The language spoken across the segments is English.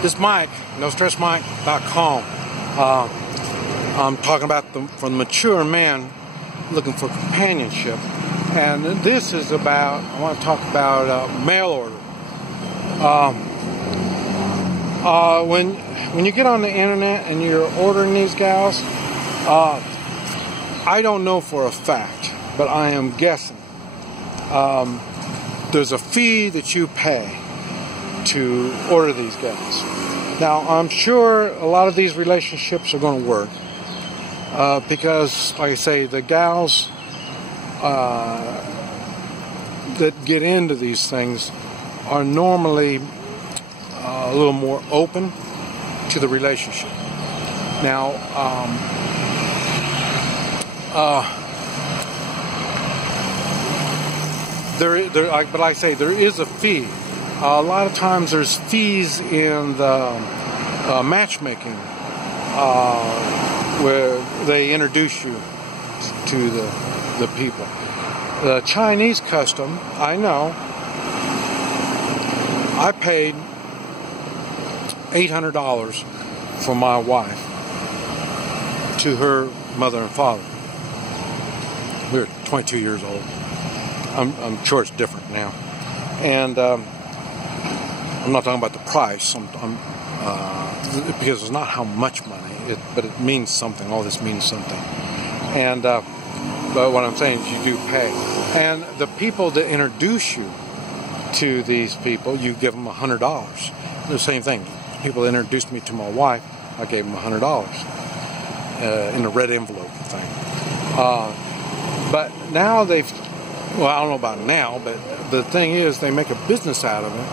This Mike, NoStressMike.com. I'm talking about for the mature man looking for companionship, and this is about. I want to talk about mail order. When you get on the internet and you're ordering these gals, I don't know for a fact, but I am guessing. There's a fee that you pay to order these gals. Now, I'm sure a lot of these relationships are going to work because, like I say, the gals that get into these things are normally a little more open to the relationship. Now, but like I say, there is a fee. A lot of times there's fees in the matchmaking where they introduce you to the people. The Chinese custom, I know, I paid $800 for my wife to her mother and father. We were 22 years old. I'm sure it's different now. And I'm not talking about the price, because it's not how much money, but it means something. All this means something. And but what I'm saying is you do pay. And the people that introduce you to these people, you give them $100. The same thing. People that introduced me to my wife, I gave them $100 in a red envelope thing. But now they've, well, I don't know about now, but the thing is they make a business out of it.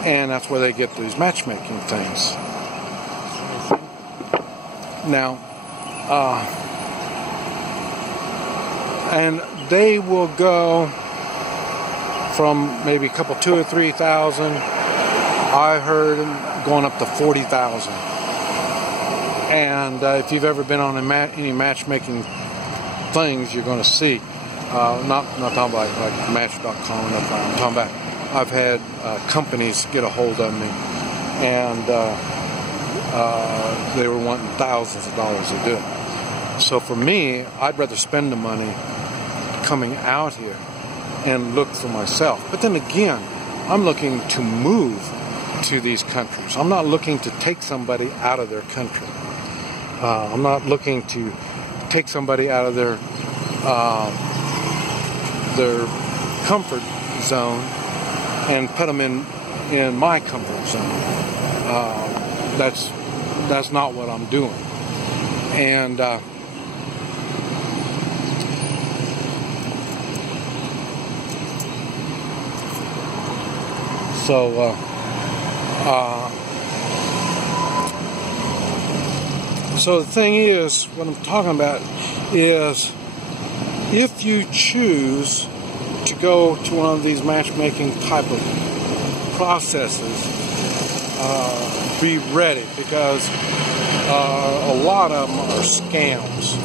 And that's where they get these matchmaking things. Now, and they will go from maybe a couple, 2,000 or 3,000. I heard them going up to 40,000. And if you've ever been on any matchmaking things, you're going to see. Not talking about like Match.com. I'm talking about. I've had companies get a hold of me, and they were wanting thousands of dollars to do it. So for me, I'd rather spend the money coming out here and look for myself. But then again, I'm looking to move to these countries. I'm not looking to take somebody out of their country. I'm not looking to take somebody out of their comfort zone and put them in my comfort zone. That's not what I'm doing. And so the thing is, what I'm talking about is, if you choose to go to one of these matchmaking type of processes, be ready, because a lot of them are scams.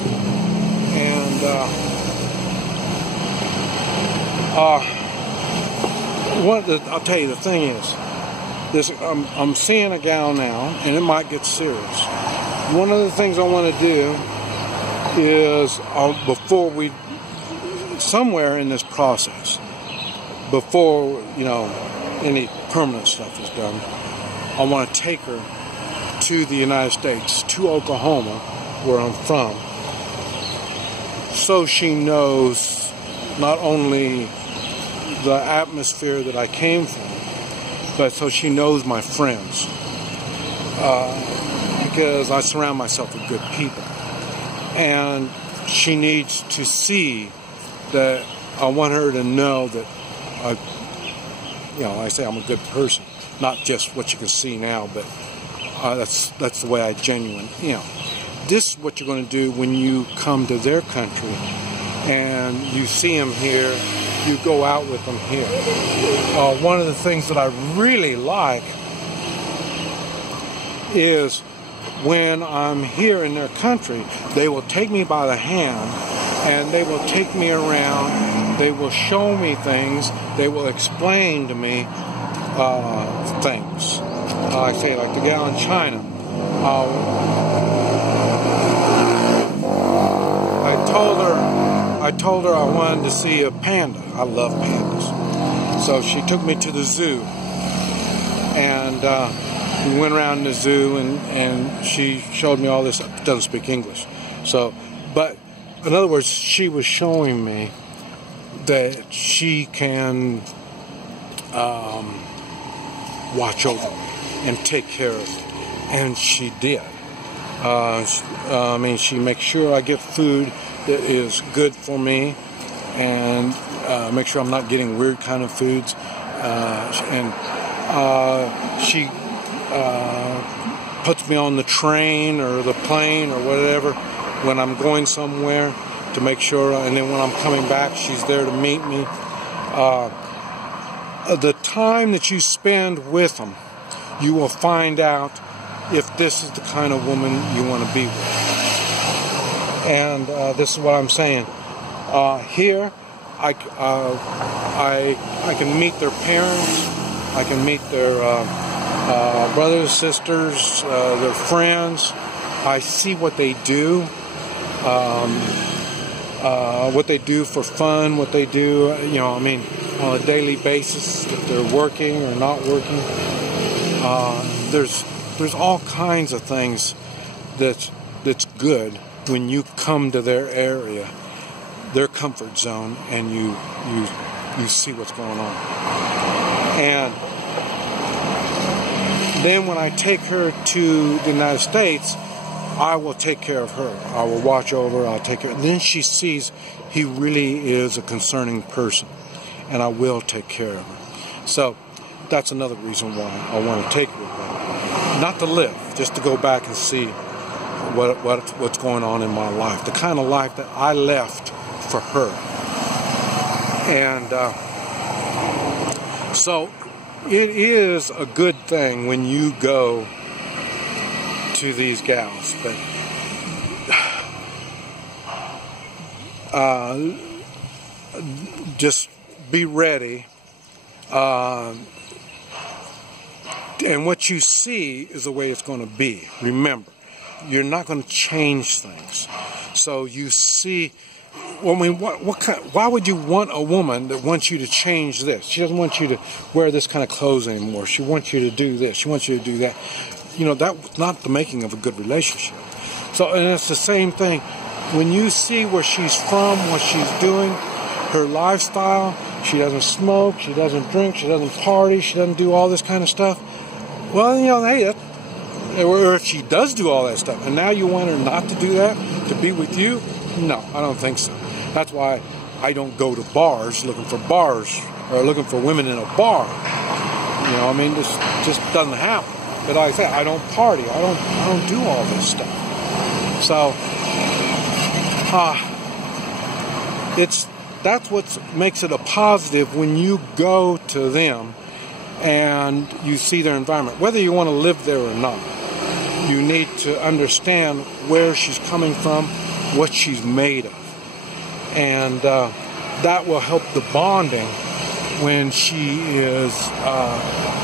And I'll tell you, the thing is, I'm seeing a gal now, and it might get serious. One of the things I want to do is, before we, somewhere in this process, before, any permanent stuff is done, I want to take her to the United States, to Oklahoma, where I'm from, so she knows not only the atmosphere that I came from, but so she knows my friends, because I surround myself with good people, and she needs to see that I want her to know that I say I'm a good person, not just what you can see now, but that's the way I genuine. This is what you're going to do when you come to their country and you see them here. You go out with them here. One of the things that I really like is when I'm here in their country, they will take me by the hand and they will take me around. They will show me things. They will explain to me things. I say like the gal in China. I told her I wanted to see a panda. I love pandas. So she took me to the zoo. And we went around the zoo, and she showed me all this. Doesn't speak English. So, but in other words, she was showing me that she can watch over me and take care of me. And she did. She makes sure I get food that is good for me, and make sure I'm not getting weird kind of foods. She puts me on the train or the plane or whatever when I'm going somewhere to make sure, and then when I'm coming back, she's there to meet me. The time that you spend with them, you will find out if this is the kind of woman you want to be with. And this is what I'm saying. Here, I can meet their parents. I can meet their brothers, sisters, their friends. I see what they do. What they do for fun, what they do, on a daily basis, if they're working or not working. There's all kinds of things that's good when you come to their area, their comfort zone, and you see what's going on. And then when I take her to the United States, I will take care of her. I will watch over her. I'll take care. Then she sees he really is a concerning person, and I will take care of her. So that's another reason why I want to take her with me. Not to live, just to go back and see what's going on in my life, the kind of life that I left for her. And so it is a good thing when you go to these gals, but just be ready. And what you see is the way it's going to be. Remember, you're not going to change things. So you see, why would you want a woman that wants you to change this? She doesn't want you to wear this kind of clothes anymore. She wants you to do this. She wants you to do that. That's not the making of a good relationship. So, and it's the same thing. When you see where she's from, what she's doing, her lifestyle, she doesn't smoke, she doesn't drink, she doesn't party, she doesn't do all this kind of stuff. Well, hey, or if she does do all that stuff, and now you want her not to do that, to be with you? No, I don't think so. That's why I don't go to bars looking for women in a bar. This just doesn't happen. But like I say, I don't party. I don't do all this stuff. So, that's what makes it a positive when you go to them and you see their environment. Whether you want to live there or not, you need to understand where she's coming from, what she's made of. And that will help the bonding when she is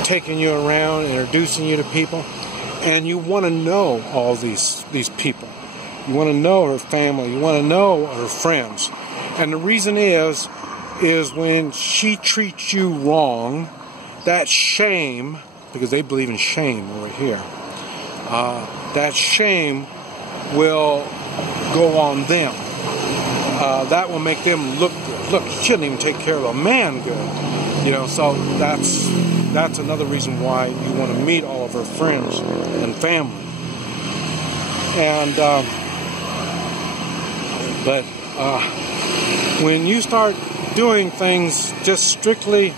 taking you around, introducing you to people. And you want to know all these people. You want to know her family. You want to know her friends. And the reason is when she treats you wrong, that shame, because they believe in shame over here, that shame will go on them. That will make them look good. Look, she shouldn't even take care of a man good. So that's another reason why you want to meet all of her friends and family. And when you start doing things just strictly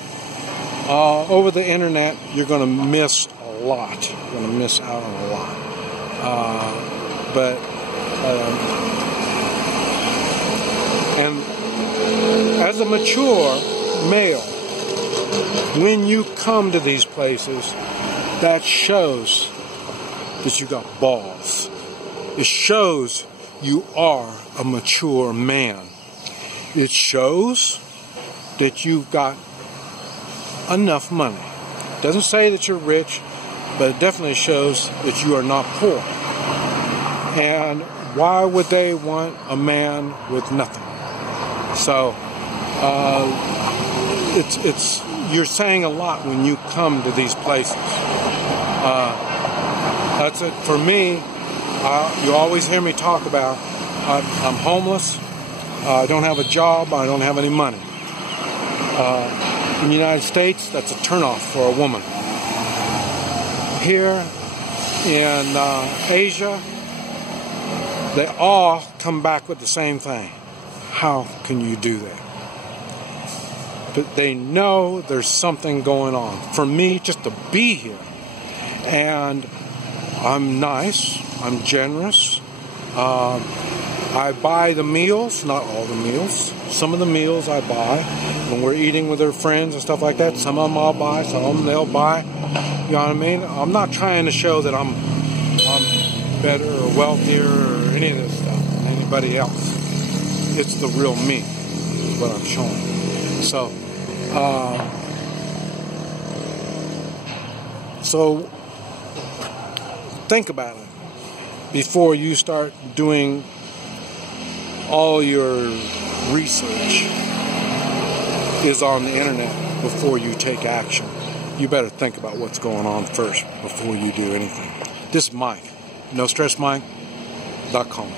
over the internet, you're going to miss a lot. You're going to miss out on a lot. And as a mature male, when you come to these places, that shows that you got balls. It shows you are a mature man. It shows that you've got enough money. It doesn't say that you're rich. but it definitely shows that you are not poor. And why would they want a man with nothing? So you're saying a lot when you come to these places. That's it for me. You always hear me talk about I'm homeless. I don't have a job. I don't have any money. In the United States, that's a turnoff for a woman. Here in Asia, they all come back with the same thing. How can you do that? But they know there's something going on. For me, just to be here, and I'm nice, I'm generous. I buy the meals, not all the meals. Some of the meals I buy when we're eating with our friends and stuff like that. Some of them I'll buy, some of them they'll buy. You know what I mean? I'm not trying to show that I'm better or wealthier or any of this stuff than anybody else. It's the real me, is what I'm showing. So think about it before you start doing all your research is on the internet before you take action. You better think about what's going on first before you do anything. This is Mike, NoStressMike.com.